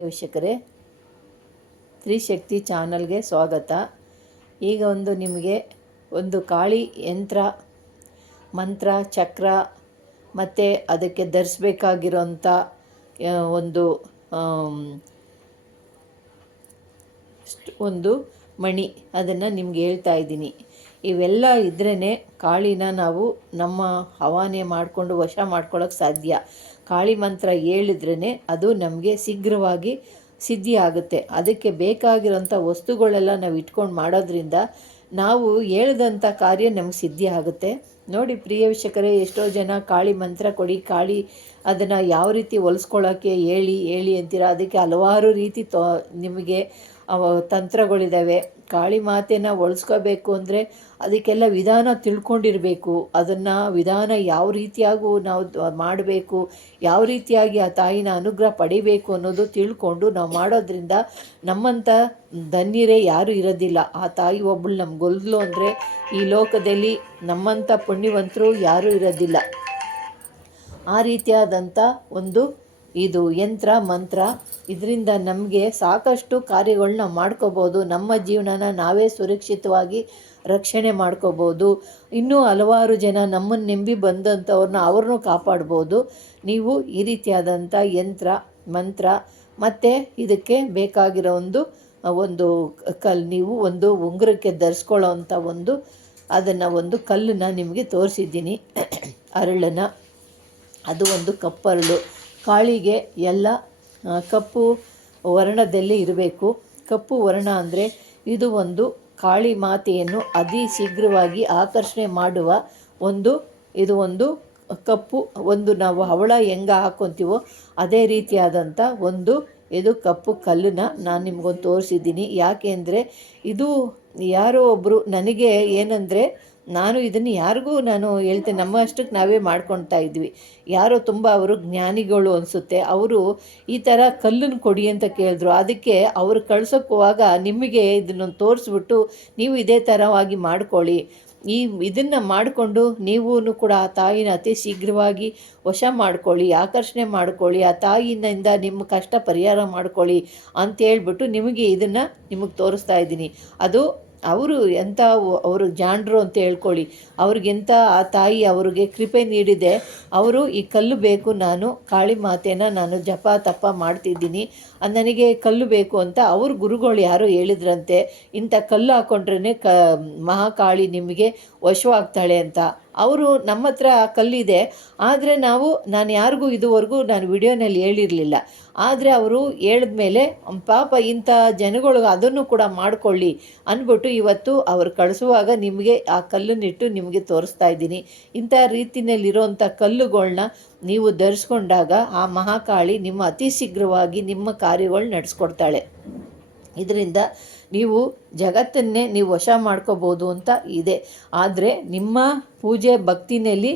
ವೀಕ್ಷಕರೇ, ತ್ರಿಶಕ್ತಿ ಚಾನಲ್ಗೆ ಸ್ವಾಗತ. ಈಗ ಒಂದು ನಿಮಗೆ ಒಂದು ಕಾಳಿ ಯಂತ್ರ, ಮಂತ್ರ, ಚಕ್ರ ಮತ್ತು ಅದಕ್ಕೆ ಧರಿಸ್ಬೇಕಾಗಿರೋಂಥ ಒಂದು ಒಂದು ಮಣಿ ಅದನ್ನು ನಿಮ್ಗೆ ಹೇಳ್ತಾ ಇದ್ದೀನಿ. ಇವೆಲ್ಲ ಇದ್ರೇ ಕಾಳಿನ ನಾವು ನಮ್ಮ ಹವಾನೆ ಮಾಡಿಕೊಂಡು ವಶ ಮಾಡ್ಕೊಳ್ಳೋಕ್ಕೆ ಸಾಧ್ಯ. ಕಾಳಿ ಮಂತ್ರ ಹೇಳಿದ್ರೇ ಅದು ನಮಗೆ ಶೀಘ್ರವಾಗಿ ಸಿದ್ಧಿ ಆಗುತ್ತೆ ಅದಕ್ಕೆ ಬೇಕಾಗಿರೋಂಥ ವಸ್ತುಗಳೆಲ್ಲ ನಾವು ಇಟ್ಕೊಂಡು ಮಾಡೋದ್ರಿಂದ ನಾವು ಹೇಳಿದಂಥ ಕಾರ್ಯ ನಮಗೆ ಸಿದ್ಧಿ ಆಗುತ್ತೆ ನೋಡಿ ಪ್ರಿಯ ವೀಕ್ಷಕರೇ, ಎಷ್ಟೋ ಜನ ಕಾಳಿ ಮಂತ್ರ ಕೊಡಿ, ಕಾಳಿ ಅದನ್ನು ಯಾವ ರೀತಿ ಹೊಲಿಸ್ಕೊಳ್ಳೋಕ್ಕೆ ಹೇಳಿ ಹೇಳಿ ಅಂತೀರ, ಅದಕ್ಕೆ ಹಲವಾರು ರೀತಿ ತೋ, ನಿಮಗೆ ತಂತ್ರಗಳಿದ್ದಾವೆ ಕಾಳಿ ಮಾತೆನ ಒಳ್ಸ್ಕೋಬೇಕು ಅಂದರೆ ಅದಕ್ಕೆಲ್ಲ ವಿಧಾನ ತಿಳ್ಕೊಂಡಿರಬೇಕು. ಅದನ್ನು ವಿಧಾನ ಯಾವ ರೀತಿಯಾಗೂ ನಾವು ಮಾಡಬೇಕು, ಯಾವ ರೀತಿಯಾಗಿ ಆ ತಾಯಿನ ಅನುಗ್ರಹ ಪಡಿಬೇಕು ಅನ್ನೋದು ತಿಳ್ಕೊಂಡು ನಾವು ಮಾಡೋದ್ರಿಂದ ನಮ್ಮಂಥ ಧನ್ಯರೇ ಯಾರೂ ಇರೋದಿಲ್ಲ. ಆ ತಾಯಿ ಒಬ್ಬಳು ನಮ್ಗೆ ಗೊಲ್ಲು ಅಂದರೆ ಈ ಲೋಕದಲ್ಲಿ ನಮ್ಮಂಥ ಪುಣ್ಯವಂತರು ಯಾರೂ ಇರೋದಿಲ್ಲ. ಆ ರೀತಿಯಾದಂಥ ಒಂದು ಇದು ಯಂತ್ರ, ಮಂತ್ರ. ಇದರಿಂದ ನಮಗೆ ಸಾಕಷ್ಟು ಕಾರ್ಯಗಳನ್ನ ಮಾಡ್ಕೋಬೋದು. ನಮ್ಮ ಜೀವನನ ನಾವೇ ಸುರಕ್ಷಿತವಾಗಿ ರಕ್ಷಣೆ ಮಾಡ್ಕೋಬೋದು. ಇನ್ನೂ ಹಲವಾರು ಜನ ನಮ್ಮನ್ನು ನಂಬಿ ಬಂದಂಥವ್ರನ್ನ ಅವ್ರನ್ನೂ ಕಾಪಾಡ್ಬೋದು. ನೀವು ಈ ರೀತಿಯಾದಂಥ ಯಂತ್ರ, ಮಂತ್ರ ಮತ್ತು ಇದಕ್ಕೆ ಬೇಕಾಗಿರೋ ಒಂದು ಒಂದು ಕಲ್, ನೀವು ಒಂದು ಉಂಗುರಕ್ಕೆ ಧರಿಸ್ಕೊಳ್ಳೋ ಅಂಥ ಒಂದು, ಅದನ್ನು ಒಂದು ಕಲ್ಲನ್ನು ನಿಮಗೆ ತೋರಿಸಿದ್ದೀನಿ. ಅರಳನ್ನು. ಅದು ಒಂದು ಕಪ್ಪರಳು. ಕಾಳಿಗೆ ಎಲ್ಲ ಕಪ್ಪು ವರ್ಣದಲ್ಲಿ ಇರಬೇಕು. ಕಪ್ಪು ವರ್ಣ ಅಂದರೆ ಇದು ಒಂದು ಕಾಳಿ ಮಾತೆಯನ್ನು ಅತಿ ಶೀಘ್ರವಾಗಿ ಆಕರ್ಷಣೆ ಮಾಡುವ ಒಂದು, ಇದು ಒಂದು ಕಪ್ಪು, ಒಂದು ನಾವು ಹವಳ ಹೆಂಗೆ ಹಾಕ್ಕೊತೀವೋ ಅದೇ ರೀತಿಯಾದಂಥ ಒಂದು ಇದು ಕಪ್ಪು ಕಲ್ಲನ್ನ ನಾನು ನಿಮ್ಗೊಂದು ತೋರಿಸಿದ್ದೀನಿ. ಯಾಕೆ ಅಂದರೆ ಇದು ಯಾರೋ ಒಬ್ಬರು ನನಗೆ ಏನಂದರೆ ನಾನು ಇದನ್ನು ಯಾರಿಗೂ ನಾನು ಹೇಳ್ತೇನೆ ನಮ್ಮ ಅಷ್ಟಕ್ಕೆ ನಾವೇ ಮಾಡ್ಕೊಳ್ತಾ ಇದ್ವಿ. ಯಾರೋ ತುಂಬ ಅವರು ಜ್ಞಾನಿಗಳು ಅನಿಸುತ್ತೆ. ಅವರು ಈ ಥರ ಕಲ್ಲನ್ನು ಕೊಡಿ ಅಂತ ಕೇಳಿದ್ರು. ಅದಕ್ಕೆ ಅವರು ಕಳ್ಸೋಕ್ಕುವಾಗ ನಿಮಗೆ ಇದನ್ನು ತೋರಿಸ್ಬಿಟ್ಟು ನೀವು ಇದೇ ಥರವಾಗಿ ಮಾಡ್ಕೊಳ್ಳಿ. ಈ ಇದನ್ನು ಮಾಡಿಕೊಂಡು ನೀವೂ ಕೂಡ ಆ ತಾಯಿನ ಅತಿ ಶೀಘ್ರವಾಗಿ ವಶ ಮಾಡ್ಕೊಳ್ಳಿ, ಆಕರ್ಷಣೆ ಮಾಡ್ಕೊಳ್ಳಿ, ಆ ತಾಯಿನಿಂದ ನಿಮ್ಮ ಕಷ್ಟ ಪರಿಹಾರ ಮಾಡ್ಕೊಳ್ಳಿ ಅಂತ ಹೇಳ್ಬಿಟ್ಟು ನಿಮಗೆ ಇದನ್ನು ನಿಮಗೆ ತೋರಿಸ್ತಾ ಇದ್ದೀನಿ. ಅದು ಅವರು ಎಂಥ ಅವರು ಜಾಣರು ಅಂತ ಹೇಳ್ಕೊಳ್ಳಿ. ಅವ್ರಿಗೆಂಥ ಆ ತಾಯಿ ಅವ್ರಿಗೆ ಕೃಪೆ ನೀಡಿದೆ. ಅವರು ಈ ಕಲ್ಲು ಬೇಕು, ನಾನು ಕಾಳಿ ಮಾತೆನ ನಾನು ಜಪ ತಪ ಮಾಡ್ತಿದ್ದೀನಿ. ನನಗೆ ಕಲ್ಲು ಬೇಕು ಅಂತ ಅವ್ರ ಗುರುಗಳು ಯಾರೋ ಹೇಳಿದ್ರಂತೆ. ಇಂಥ ಕಲ್ಲು ಹಾಕ್ಕೊಂಡ್ರೇ ಕ ಮಹಾಕಾಳಿ ನಿಮಗೆ ವಶವಾಗ್ತಾಳೆ ಅಂತ. ಅವರು ನಮ್ಮ ಹತ್ರ ಕಲ್ಲಿದೆ, ಆದರೆ ನಾವು, ನಾನು ಯಾರಿಗೂ ಇದುವರೆಗೂ ನಾನು ವಿಡಿಯೋನಲ್ಲಿ ಹೇಳಿರಲಿಲ್ಲ. ಆದರೆ ಅವರು ಹೇಳಿದ ಮೇಲೆ ಪಾಪ ಇಂಥ ಜನಗಳಿಗೆ ಅದನ್ನು ಕೂಡ ಮಾಡಿಕೊಳ್ಳಿ ಅಂದ್ಬಿಟ್ಟು ಇವತ್ತು ಅವರು ಕಳಿಸುವಾಗ ನಿಮಗೆ ಆ ಕಲ್ಲನ್ನಿಟ್ಟು ನಿಮಗೆ ತೋರಿಸ್ತಾ ಇದ್ದೀನಿ. ಇಂಥ ರೀತಿಯಲ್ಲಿರೋಂಥ ಕಲ್ಲುಗಳನ್ನ ನೀವು ಧರಿಸ್ಕೊಂಡಾಗ ಆ ಮಹಾಕಾಳಿ ನಿಮ್ಮ ಅತಿ ಶೀಘ್ರವಾಗಿ ನಿಮ್ಮ ಕಾರ್ಯಗಳು ನಡೆಸ್ಕೊಡ್ತಾಳೆ. ಇದರಿಂದ ನೀವು ಜಗತ್ತನ್ನೇ ನೀವು ವಶ ಮಾಡ್ಕೋಬೋದು ಅಂತ ಇದೆ. ಆದರೆ ನಿಮ್ಮ ಪೂಜೆ ಭಕ್ತಿನಲ್ಲಿ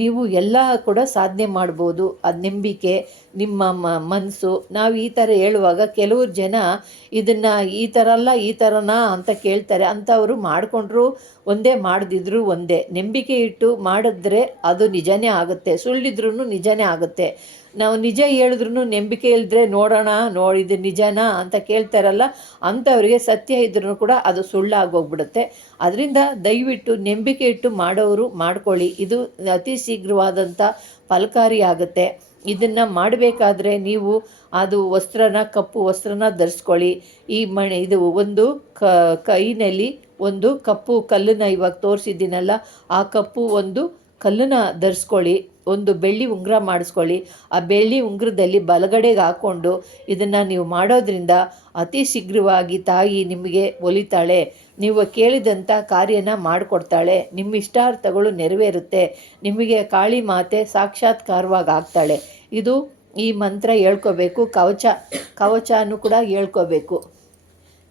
ನೀವು ಎಲ್ಲ ಕೂಡ ಸಾಧನೆ ಮಾಡ್ಬೋದು. ಅದು ನಂಬಿಕೆ, ನಿಮ್ಮ ಮನಸ್ಸು ನಾವು ಈ ಥರ ಹೇಳುವಾಗ ಕೆಲವ್ರು ಜನ ಇದನ್ನು ಈ ಥರ ಅಲ್ಲ, ಈ ಥರನಾ ಅಂತ ಕೇಳ್ತಾರೆ. ಅಂಥವರು ಮಾಡಿಕೊಂಡ್ರು ಒಂದೇ, ಮಾಡದಿದ್ರು ಒಂದೇ. ನಂಬಿಕೆ ಇಟ್ಟು ಮಾಡಿದ್ರೆ ಅದು ನಿಜನೇ ಆಗುತ್ತೆ. ಸುಳ್ಳಿದ್ರೂ ನಿಜನೇ ಆಗುತ್ತೆ. ನಾವು ನಿಜ ಹೇಳಿದ್ರು ನಂಬಿಕೆ ಇಲ್ಲದ್ರೆ ನೋಡೋಣ, ನೋಡಿ ಇದು ನಿಜನಾ ಅಂತ ಕೇಳ್ತಾರಲ್ಲ ಅಂಥವ್ರಿಗೆ ಸತ್ಯ ಇದ್ರೂ ಕೂಡ ಅದು ಸುಳ್ಳಾಗೋಗ್ಬಿಡುತ್ತೆ ಅದರಿಂದ ದಯವಿಟ್ಟು, ನಂಬಿಕೆ ಇಟ್ಟು ಮಾಡೋರು ಮಾಡ್ಕೊಳ್ಳಿ. ಇದು ಅತಿ ಶೀಘ್ರವಾದಂಥ ಫಲಕಾರಿ ಆಗುತ್ತೆ. ಇದನ್ನು ಮಾಡಬೇಕಾದ್ರೆ ನೀವು ಅದು ವಸ್ತ್ರನ, ಕಪ್ಪು ವಸ್ತ್ರನ ಧರಿಸ್ಕೊಳ್ಳಿ. ಈ ಮಣೆ, ಇದು ಒಂದು ಕ, ಕೈನಲ್ಲಿ ಒಂದು ಕಪ್ಪು ಕಲ್ಲನ್ನು ಇವಾಗ ತೋರಿಸಿದ್ದೀನಲ್ಲ, ಆ ಕಪ್ಪು ಒಂದು ಕಲ್ಲನ್ನು ಧರಿಸ್ಕೊಳ್ಳಿ. ಒಂದು ಬೆಳ್ಳಿ ಉಂಗುರ ಮಾಡಿಸ್ಕೊಳ್ಳಿ. ಆ ಬೆಳ್ಳಿ ಉಂಗುರದಲ್ಲಿ ಬಲಗಡೆಗೆ ಹಾಕ್ಕೊಂಡು ಇದನ್ನು ನೀವು ಮಾಡೋದ್ರಿಂದ ಅತಿ ಶೀಘ್ರವಾಗಿ ತಾಯಿ ನಿಮಗೆ ಒಲಿತಾಳೆ. ನೀವು ಕೇಳಿದಂಥ ಕಾರ್ಯನ ಮಾಡಿಕೊಡ್ತಾಳೆ. ನಿಮ್ಮ ಇಷ್ಟಾರ್ಥಗಳು ನೆರವೇರುತ್ತೆ. ನಿಮಗೆ ಕಾಳಿ ಮಾತೆ ಸಾಕ್ಷಾತ್ಕಾರವಾಗಿ ಆಗ್ತಾಳೆ. ಇದು ಈ ಮಂತ್ರ ಹೇಳ್ಕೋಬೇಕು. ಕವಚ, ಕವಚನೂ ಕೂಡ ಹೇಳ್ಕೋಬೇಕು.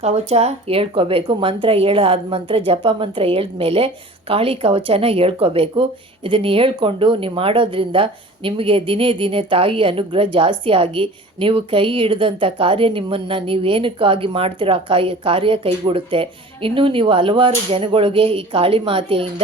ಕವಚ ಹೇಳ್ಕೋಬೇಕು. ಮಂತ್ರ ಹೇಳಾದ ಮಂತ್ರ, ಜಪ ಮಂತ್ರ ಹೇಳಿದ್ಮೇಲೆ ಕಾಳಿ ಕವಚನ ಹೇಳ್ಕೋಬೇಕು. ಇದನ್ನು ಹೇಳ್ಕೊಂಡು ನೀವು ಮಾಡೋದ್ರಿಂದ ನಿಮಗೆ ದಿನೇ ದಿನೇ ತಾಯಿ ಅನುಗ್ರಹ ಜಾಸ್ತಿ ಆಗಿ ನೀವು ಕೈ ಹಿಡಿದಂಥ ಕಾರ್ಯ ನಿಮ್ಮನ್ನು ನೀವೇನಕ್ಕಾಗಿ ಮಾಡ್ತಿರೋ ಆ ಕಾಯಿ, ಕಾರ್ಯ ಕೈಗೂಡುತ್ತೆ. ಇನ್ನೂ ನೀವು ಹಲವಾರು ಜನಗಳಿಗೆ ಈ ಕಾಳಿ ಮಾತೆಯಿಂದ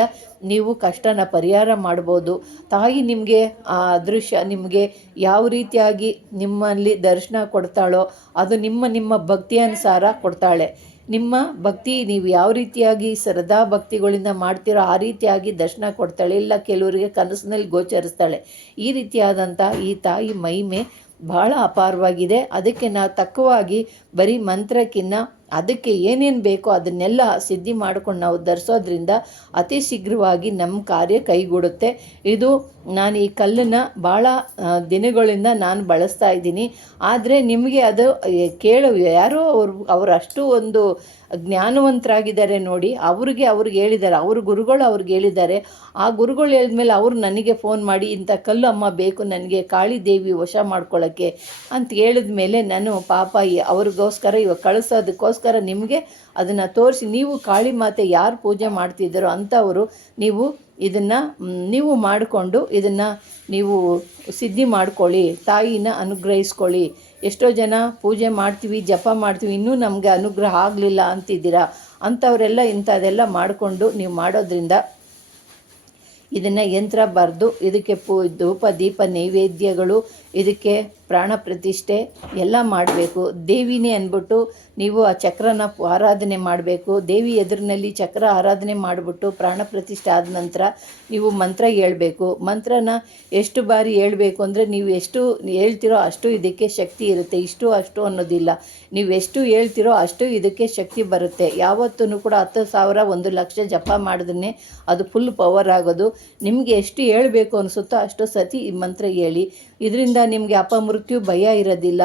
ನೀವು ಕಷ್ಟನ ಪರಿಹಾರ ಮಾಡ್ಬೋದು. ತಾಯಿ ನಿಮಗೆ ಆ ಅದೃಶ್ಯ, ನಿಮಗೆ ಯಾವ ರೀತಿಯಾಗಿ ನಿಮ್ಮಲ್ಲಿ ದರ್ಶನ ಕೊಡ್ತಾಳೋ, ಅದು ನಿಮ್ಮ ನಿಮ್ಮ ಭಕ್ತಿಯನುಸಾರ ಕೊಡ್ತಾಳೆ. ನಿಮ್ಮ ಭಕ್ತಿ, ನೀವು ಯಾವ ರೀತಿಯಾಗಿ ಶ್ರದ್ಧಾ ಭಕ್ತಿಗಳಿಂದ ಮಾಡ್ತೀರೋ ಆ ರೀತಿಯಾಗಿ ದರ್ಶನ ಕೊಡ್ತಾಳೆ. ಇಲ್ಲ, ಕೆಲವರಿಗೆ ಕನಸಿನಲ್ಲಿ ಗೋಚರಿಸ್ತಾಳೆ. ಈ ರೀತಿಯಾದಂಥ ಈ ತಾಯಿ ಮಹಿಮೆ ಬಹಳ ಅಪಾರವಾಗಿದೆ. ಅದಕ್ಕೆ ನಾ ತಕ್ಕವಾಗಿ ಬರೀ ಮಂತ್ರಕ್ಕಿನ್ನ ಅದಕ್ಕೆ ಏನೇನು ಬೇಕೋ ಅದನ್ನೆಲ್ಲ ಸಿದ್ಧಿ ಮಾಡ್ಕೊಂಡು ನಾವು ಧರಿಸೋದ್ರಿಂದ ಅತಿ ಶೀಘ್ರವಾಗಿ ನಮ್ಮ ಕಾರ್ಯ ಕೈಗೂಡುತ್ತೆ. ಇದು ನಾನು ಈ ಕಲ್ಲನ್ನು ಭಾಳ ದಿನಗಳಿಂದ ನಾನು ಬಳಸ್ತಾ ಇದ್ದೀನಿ. ಆದರೆ ನಿಮಗೆ ಅದು ಕೇಳು, ಯಾರೋ ಅವ್ರು ಅವರು ಒಂದು ಜ್ಞಾನವಂತರಾಗಿದ್ದಾರೆ ನೋಡಿ, ಅವ್ರಿಗೆ ಅವ್ರಿಗೆ ಹೇಳಿದ್ದಾರೆ, ಅವ್ರ ಗುರುಗಳು ಅವ್ರಿಗೆ ಹೇಳಿದ್ದಾರೆ. ಆ ಗುರುಗಳು ಹೇಳಿದ್ಮೇಲೆ ಅವರು ನನಗೆ ಫೋನ್ ಮಾಡಿ, ಇಂಥ ಕಲ್ಲು ಅಮ್ಮ ಬೇಕು, ನನಗೆ ಕಾಳಿ ದೇವಿ ವಶ ಮಾಡ್ಕೊಳ್ಳೋಕ್ಕೆ ಅಂತ ಹೇಳಿದ್ಮೇಲೆ ನಾನು ಪಾಪ ಅವ್ರಿಗೋಸ್ಕರ ಇವಾಗ ಕಳಿಸೋದಕ್ಕೋಸ್ಕರ ನಿಮಗೆ ಅದನ್ನು ತೋರಿಸಿ, ನೀವು ಕಾಳಿ ಮಾತೆ ಯಾರು ಪೂಜೆ ಮಾಡ್ತಿದ್ದೀರೋ ಅಂಥವರು ನೀವು ಇದನ್ನು ನೀವು ಮಾಡಿಕೊಂಡು ಇದನ್ನು ನೀವು ಸಿದ್ಧಿ ಮಾಡ್ಕೊಳ್ಳಿ, ತಾಯಿನ ಅನುಗ್ರಹಿಸ್ಕೊಳ್ಳಿ. ಎಷ್ಟೋ ಜನ ಪೂಜೆ ಮಾಡ್ತೀವಿ, ಜಪ ಮಾಡ್ತೀವಿ, ಇನ್ನೂ ನಮಗೆ ಅನುಗ್ರಹ ಆಗಲಿಲ್ಲ ಅಂತಿದ್ದೀರಾ? ಅಂಥವರೆಲ್ಲ ಇಂಥದೆಲ್ಲ ಮಾಡಿಕೊಂಡು ನೀವು ಮಾಡೋದ್ರಿಂದ ಇದನ್ನು ಯಂತ್ರ ಬರೆದು, ಇದಕ್ಕೆ ಪೂ, ಧೂಪ, ದೀಪ, ನೈವೇದ್ಯಗಳು, ಇದಕ್ಕೆ ಪ್ರಾಣ ಪ್ರತಿಷ್ಠೆ ಎಲ್ಲ ಮಾಡಬೇಕು. ದೇವಿನೇ ಅಂದ್ಬಿಟ್ಟು ನೀವು ಆ ಚಕ್ರನ ಆರಾಧನೆ ಮಾಡಬೇಕು. ದೇವಿ ಎದುರಿನಲ್ಲಿ ಚಕ್ರ ಆರಾಧನೆ ಮಾಡಿಬಿಟ್ಟು ಪ್ರಾಣ ಪ್ರತಿಷ್ಠೆ ಆದ ನಂತರ ನೀವು ಮಂತ್ರ ಹೇಳ್ಬೇಕು. ಮಂತ್ರನ ಎಷ್ಟು ಬಾರಿ ಹೇಳಬೇಕು ಅಂದರೆ ನೀವು ಎಷ್ಟು ಹೇಳ್ತಿರೋ ಅಷ್ಟು ಇದಕ್ಕೆ ಶಕ್ತಿ ಇರುತ್ತೆ. ಇಷ್ಟು ಅಷ್ಟು ಅನ್ನೋದಿಲ್ಲ. ನೀವು ಎಷ್ಟು ಹೇಳ್ತಿರೋ ಅಷ್ಟು ಇದಕ್ಕೆ ಶಕ್ತಿ ಬರುತ್ತೆ. ಯಾವತ್ತೂ ಕೂಡ ಹತ್ತು ಸಾವಿರ ಒಂದು ಲಕ್ಷ ಜಪ ಮಾಡಿದ್ರೆ ಅದು ಫುಲ್ ಪವರ್ ಆಗೋದು. ನಿಮಗೆ ಎಷ್ಟು ಹೇಳಬೇಕು ಅನಿಸುತ್ತೋ ಅಷ್ಟು ಸತಿ ಈ ಮಂತ್ರ ಹೇಳಿ. ಇದರಿಂದ ನಿಮಗೆ ಅಪಮೃತ್ಯು ಭಯ ಇರೋದಿಲ್ಲ,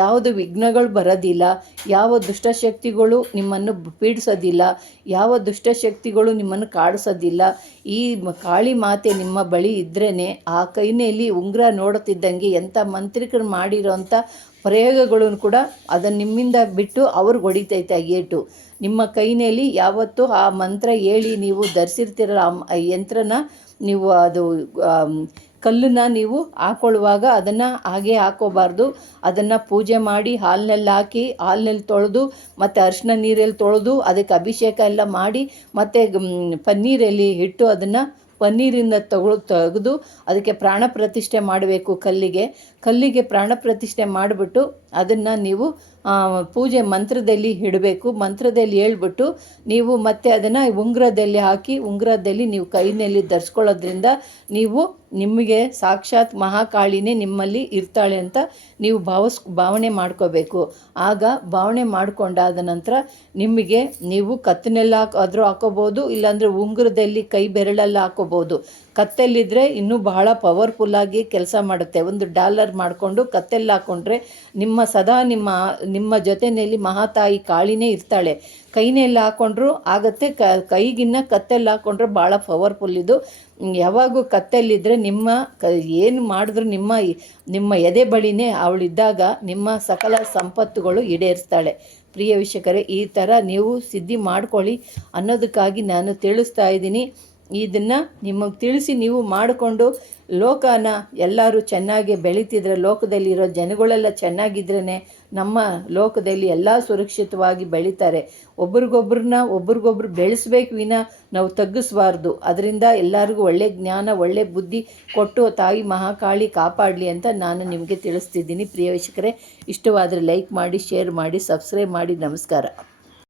ಯಾವುದು ವಿಘ್ನಗಳು ಬರೋದಿಲ್ಲ, ಯಾವ ದುಷ್ಟಶಕ್ತಿಗಳು ನಿಮ್ಮನ್ನು ಪೀಡಿಸೋದಿಲ್ಲ, ಯಾವ ದುಷ್ಟಶಕ್ತಿಗಳು ನಿಮ್ಮನ್ನು ಕಾಡಿಸೋದಿಲ್ಲ. ಈ ಕಾಳಿ ಮಾತೆ ನಿಮ್ಮ ಬಳಿ ಇದ್ರೇ ಆ ಕೈನೇಲಿ ಉಂಗ್ರ ನೋಡುತ್ತಿದ್ದಂಗೆ ಎಂಥ ಮಂತ್ರಿಕರು ಮಾಡಿರೋಂಥ ಪ್ರಯೋಗಗಳು ಕೂಡ ಅದನ್ನು ನಿಮ್ಮಿಂದ ಬಿಟ್ಟು ಅವ್ರಿಗೆ ಹೊಡಿತೈತೆ ಏಟು ನಿಮ್ಮ ಕೈನೇಲಿ ಯಾವತ್ತೂ ಆ ಮಂತ್ರ ಹೇಳಿ ನೀವು ಧರಿಸಿರ್ತಿರೋ ಆ ಯಂತ್ರನ, ನೀವು ಅದು ಕಲ್ಲನ್ನ ನೀವು ಹಾಕೊಳ್ಳುವಾಗ ಅದನ್ನು ಹಾಗೆ ಹಾಕೋಬಾರ್ದು. ಅದನ್ನು ಪೂಜೆ ಮಾಡಿ ಹಾಲಿನಲ್ಲಿ ಹಾಕಿ ಹಾಲಿನಲ್ಲಿ ತೊಳೆದು, ಮತ್ತು ಅರಿಶಿನ ನೀರಲ್ಲಿ ತೊಳೆದು, ಅದಕ್ಕೆ ಅಭಿಷೇಕ ಎಲ್ಲ ಮಾಡಿ, ಮತ್ತು ಪನ್ನೀರಲ್ಲಿ ಇಟ್ಟು ಅದನ್ನು ಪನ್ನೀರಿಂದ ತಗೊಳ್ ತೆಗೆದು ಅದಕ್ಕೆ ಪ್ರಾಣ ಪ್ರತಿಷ್ಠೆ ಮಾಡಬೇಕು ಕಲ್ಲಿಗೆ. ಕಲ್ಲಿಗೆ ಪ್ರಾಣ ಪ್ರತಿಷ್ಠೆ ಮಾಡಿಬಿಟ್ಟು ಅದನ್ನು ನೀವು ಪೂಜೆ ಮಂತ್ರದಲ್ಲಿ ಇಡಬೇಕು. ಮಂತ್ರದಲ್ಲಿ ಹೇಳ್ಬಿಟ್ಟು ನೀವು ಮತ್ತೆ ಅದನ್ನು ಉಂಗುರದಲ್ಲಿ ಹಾಕಿ, ಉಂಗುರದಲ್ಲಿ ನೀವು ಕೈನಲ್ಲಿ ಧರಿಸ್ಕೊಳ್ಳೋದ್ರಿಂದ ನೀವು ನಿಮಗೆ ಸಾಕ್ಷಾತ್ ಮಹಾಕಾಳಿನೇ ನಿಮ್ಮಲ್ಲಿ ಇರ್ತಾಳೆ ಅಂತ ನೀವು ಭಾವಸ್, ಭಾವನೆ ಮಾಡ್ಕೋಬೇಕು. ಆಗ ಭಾವನೆ ಮಾಡಿಕೊಂಡಾದ ನಂತರ ನಿಮಗೆ ನೀವು ಕತ್ತಿನೆಲ್ಲ ಹಾಕೋ, ಆದರೂ ಹಾಕೋಬೋದು, ಇಲ್ಲಾಂದರೆ ಉಂಗುರದಲ್ಲಿ ಕೈ ಬೆರಳಲ್ಲಿ ಹಾಕೋಬೋದು. ಕತ್ತಲ್ಲಿದ್ದರೆ ಇನ್ನೂ ಬಹಳ ಪವರ್ಫುಲ್ಲಾಗಿ ಕೆಲಸ ಮಾಡುತ್ತೆ. ಒಂದು ಡಾಲರ್ ಮಾಡಿಕೊಂಡು ಕತ್ತೆಲ್ಲಿ ಹಾಕ್ಕೊಂಡ್ರೆ ನಿಮ್ಮ ಸದಾ ನಿಮ್ಮ ನಿಮ್ಮ ಜೊತೆಯಲ್ಲಿ ಮಹಾತಾಯಿ ಕಾಳಿನೇ ಇರ್ತಾಳೆ. ಕೈನೆಲ್ಲ ಹಾಕ್ಕೊಂಡ್ರು ಆಗುತ್ತೆ. ಕ, ಕೈಗಿನ್ನ ಕತ್ತಲ್ಲಿ ಹಾಕ್ಕೊಂಡ್ರೆ ಭಾಳ ಪವರ್ಫುಲ್ ಇದು. ಯಾವಾಗೂ ಕತ್ತಲ್ಲಿದ್ದರೆ ನಿಮ್ಮ, ಕ, ಏನು ಮಾಡಿದ್ರು ನಿಮ್ಮ ನಿಮ್ಮ ಎದೆ ಬಳಿನೇ ಅವಳಿದ್ದಾಗ ನಿಮ್ಮ ಸಕಲ ಸಂಪತ್ತುಗಳು ಈಡೇರಿಸ್ತಾಳೆ. ಪ್ರಿಯ ವೀಕ್ಷಕರೇ, ಈ ಥರ ನೀವು ಸಿದ್ಧಿ ಮಾಡ್ಕೊಳ್ಳಿ ಅನ್ನೋದಕ್ಕಾಗಿ ನಾನು ತಿಳಿಸ್ತಾ ಇದ್ದೀನಿ. ಇದನ್ನು ನಿಮಗೆ ತಿಳಿಸಿ ನೀವು ಮಾಡಿಕೊಂಡು ಲೋಕನ ಎಲ್ಲರೂ ಚೆನ್ನಾಗಿ ಬೆಳೀತಿದ್ರೆ, ಲೋಕದಲ್ಲಿರೋ ಜನಗಳೆಲ್ಲ ಚೆನ್ನಾಗಿದ್ರೇ ನಮ್ಮ ಲೋಕದಲ್ಲಿ ಎಲ್ಲ ಸುರಕ್ಷಿತವಾಗಿ ಬೆಳೀತಾರೆ. ಒಬ್ರಿಗೊಬ್ರನ್ನ ಒಬ್ರಿಗೊಬ್ರು ಬೆಳೆಸ್ಬೇಕು ವಿನ ನಾವು ತಗ್ಗಿಸ್ಬಾರ್ದು. ಅದರಿಂದ ಎಲ್ಲರಿಗೂ ಒಳ್ಳೆ ಜ್ಞಾನ, ಒಳ್ಳೆ ಬುದ್ಧಿ ಕೊಟ್ಟು ತಾಯಿ ಮಹಾಕಾಳಿ ಕಾಪಾಡಲಿ ಅಂತ ನಾನು ನಿಮಗೆ ತಿಳಿಸ್ತಿದ್ದೀನಿ. ಪ್ರಿಯ ವೀಕ್ಷಕರೇ, ಇಷ್ಟವಾದರೆ ಲೈಕ್ ಮಾಡಿ, ಶೇರ್ ಮಾಡಿ, ಸಬ್ಸ್ಕ್ರೈಬ್ ಮಾಡಿ. ನಮಸ್ಕಾರ.